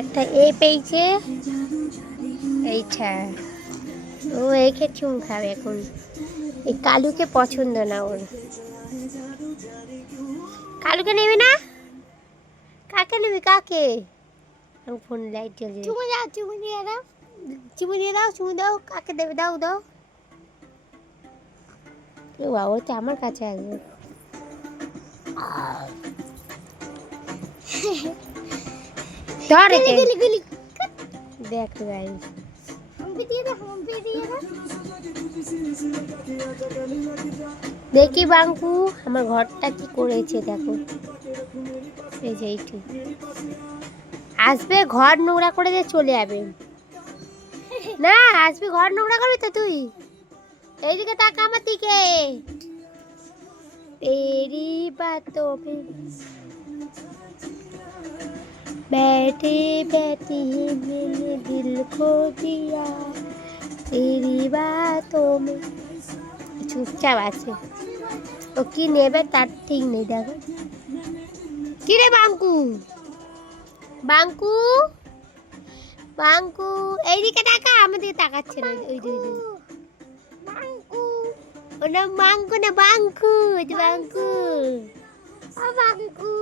একটা এ পেয়েছে এইটা, ও একে চুম খাবে এখন। এই কালুকে পছন্দ না ওর। কালুকে নেবে না? কাকে নেবে কাকে? আমি ফোন লাইট জ্বলছে। চুমু দাও, চুমু দিয়ে দাও, চুমু দিয়ে দাও, চুমু দাও। কাকে দেবে? দাও দাও। ও বাবা, ও তো আমার কাছে আসবে। ধর একে। দেখ গাইস, দেখি বাঙ্কু আমার ঘরটা কি করেছে দেখো। এই যে এইটি আসবে, ঘর নোংরা করে দিয়ে চলে যাবে। না আসবি, ঘর নোংরা করবি তো তুই। এইদিকে তাকা আমার দিকে। तेरी बातों में बैठी बैठी मैंने दिल खो दिया तेरी बातों में। চুপচাপ আছে, ও কি নেবে তার ঠিক নেই। দেখো কি রে বাঙ্কু, বাঙ্কু, বাঙ্কু এইদিকে তাকা, আমাদের তাকাচ্ছে না। ওই দুই দুই বাঙ্কু, ওটা বাঙ্কু না, বাঙ্কু, বাঙ্কু, বাঙ্কু।